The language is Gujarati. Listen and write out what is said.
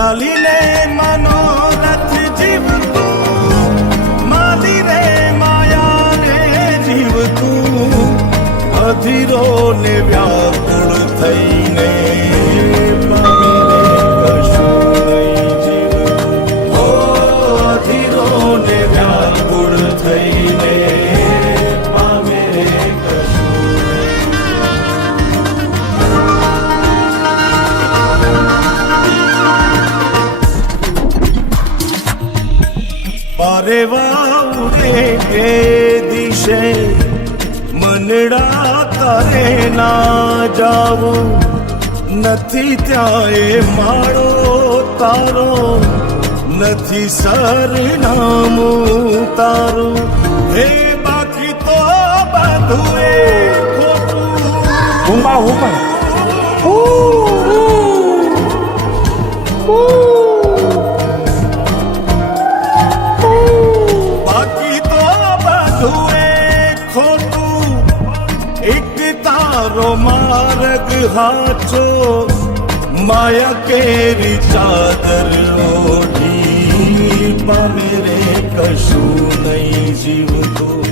ચાલીને મનોરથ જીવતું, માલી રે માયા રે જીવતું, અધીરો ને વ્યાકુળ થઈને પામીને કશું નહીં જીવતું. ઓ અધીરો ને વ્યાકુળ થઈને પામે કશું નહીં. પારેવા ઉડે કે દિશે મનડા તારે ના જાવું, નથી ત્યાં એ માળો તારો, નથી સરનામું તારું. હે બાકી તો બધું એ ખોટું. બાકી તો બધું એ ખોટું, એક તારો માર્ગ હાચો, માયા કેરી ચાદર ઓઢી પામે રે કશું નહીં જીવતું.